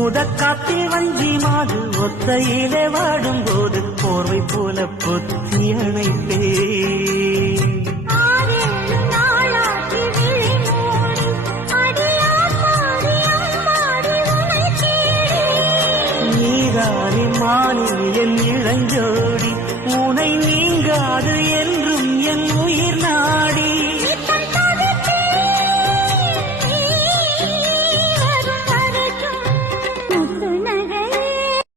ஊதக்காத்தில் வஞ்சி மாது ஒத்தையிலே வாடும் போது போர்வை போல பொத்தி அணைப்பே. நீதானே மானில் என் இளஞ்சோடி, உனை நீங்காது என்றும் என் உயிர்